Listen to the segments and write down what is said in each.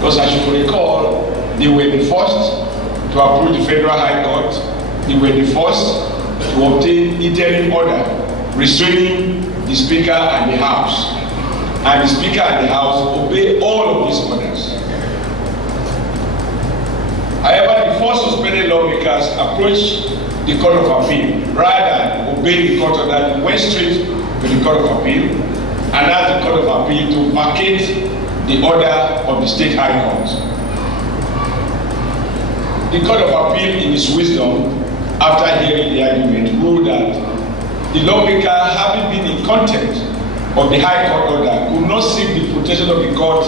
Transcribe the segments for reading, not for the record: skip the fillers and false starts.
Because as you recall, they were the first to approach the Federal High Court. They were the first to obtain interim order restraining the Speaker and the House. And the Speaker and the House obey all of these orders. However, the first suspended lawmakers approached the Court of Appeal rather than obey the court order. They went straight to the Court of Appeal and asked the Court of Appeal to vacate the order of the State High Court. The Court of Appeal, in its wisdom, after hearing the argument, ruled that the lawmaker, having been in contempt of the High Court order, could not seek the protection of the court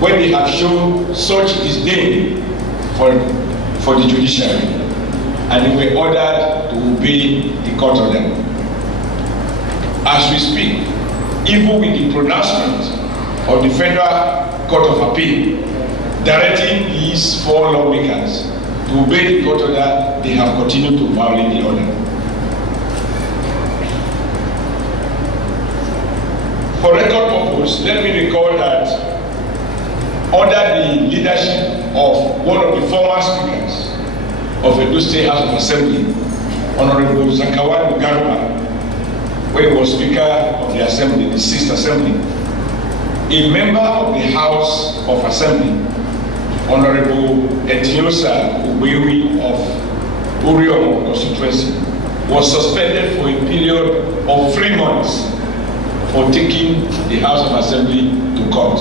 when they have shown such disdain for the judiciary, and they were ordered to obey the court order. As we speak, even with the pronouncement of the Federal Court of Appeal directing these four lawmakers to obey the court order, they have continued to violate the order. For record purpose, let me recall that under the leadership of one of the former speakers of Edo State House of Assembly, Honorable Zakawan Garba, when he was Speaker of the Assembly, the 6th Assembly, a member of the House of Assembly, Honorable Etiosa Ubewi of Uriomo constituency, was suspended for a period of 3 months for taking the House of Assembly to court.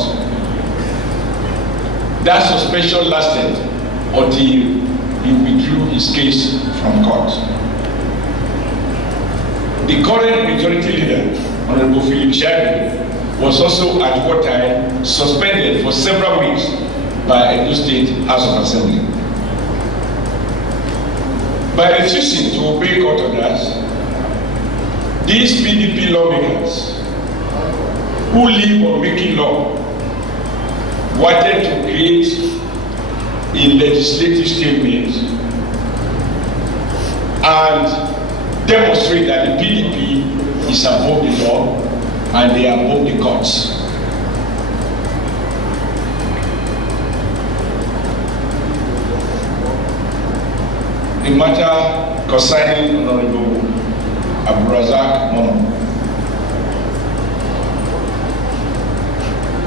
That suspension lasted until he withdrew his case from court. The current majority leader, Honorable Philip Shaggy, was also at one time suspended for several weeks by Edo State House of Assembly. By refusing to obey court orders, these PDP lawmakers who live on making law wanted to create a legislative statement and demonstrate that the PDP is above the law and they are above the courts. The matter concerning Honorable Abdulrazak Mono.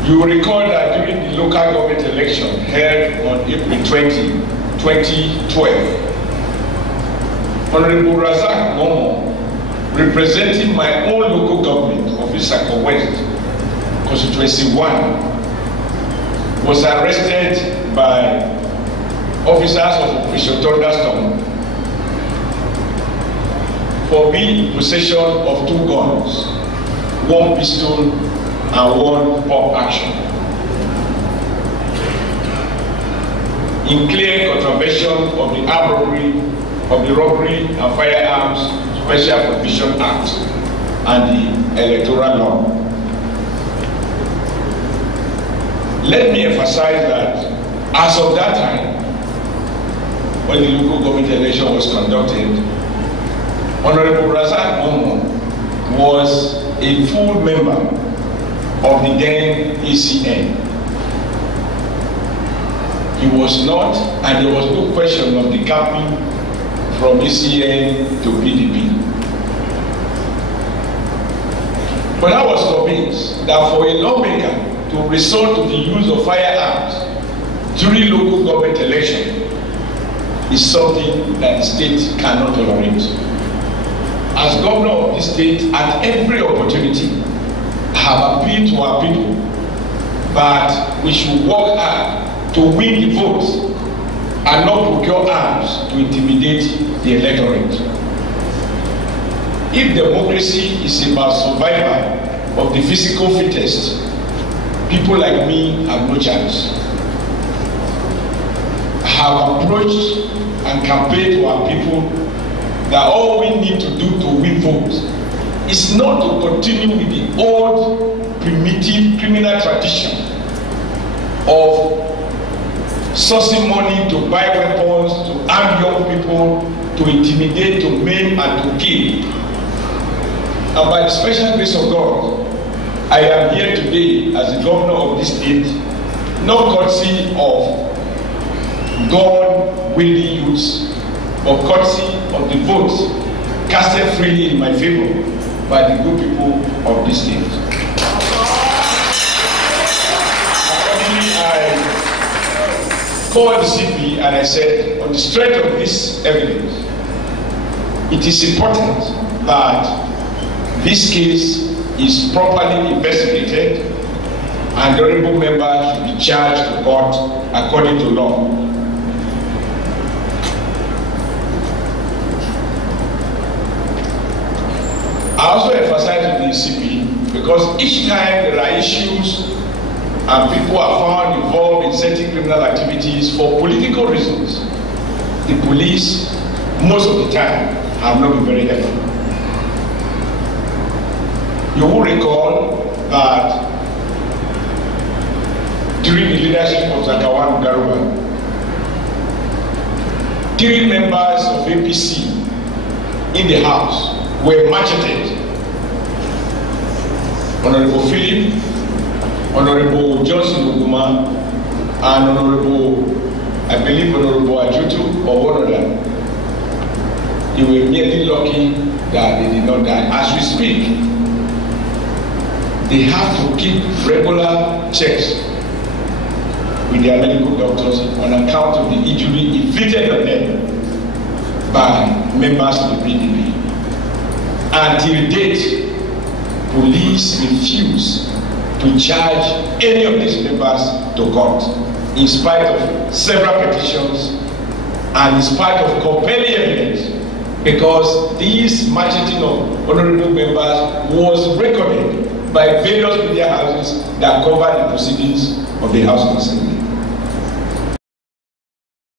You will recall that during the local government election held on April 20, 2012, Honorable Razak Momo, representing my own local government of Isako West, Constituency 1, was arrested by officers of Operation Thunderstorm for being in possession of 2 guns, 1 pistol, and 1 pump action, in clear contravention of the Robbery and Firearms Special Provision Act and the Electoral Law. Let me emphasize that as of that time, when the local government election was conducted, Honorable Razak Momo was a full member of the then ACN. He was not, and there was no question of the capping from ACN to PDP. But I was convinced that for a lawmaker to resort to the use of firearms during local government election is something that the state cannot tolerate. As governor of the state, at every opportunity, I have appealed to our people, but we should work hard to win the votes and not procure arms to intimidate the electorate. If democracy is about survival of the physical fittest, people like me have no chance. I have approached and campaigned to our people that all we need to do to win votes is not to continue with the old primitive criminal tradition of sourcing money to buy weapons, to arm young people, to intimidate, to maim, and to kill. And by the special grace of God, I am here today as the governor of this state not courtesy of God-willing youths, but courtesy of the votes casted freely in my favor by the good people of this state. Accordingly, I called the CP and I said, on the strength of this evidence, it is important that this case is properly investigated and the honorable member should be charged to court according to law. I also emphasize to the CP because each time there are issues and people are found involved in certain criminal activities for political reasons, the police most of the time have not been very helpful. You will recall that during the leadership of Zakawan Garuba, 3 members of APC in the House were macheted. Honorable Philip, Honorable Johnson Oguma, and I believe Honorable Ajutu, or one of them. They were merely lucky that they did not die. As we speak, they have to keep regular checks with their medical doctors on account of the injury inflicted on them by members of the PDP. Until date, police refuse to charge any of these members to court, in spite of several petitions and in spite of compelling evidence, because this macheting of honorable members was recorded by various media houses that covered the proceedings of the House of Assembly.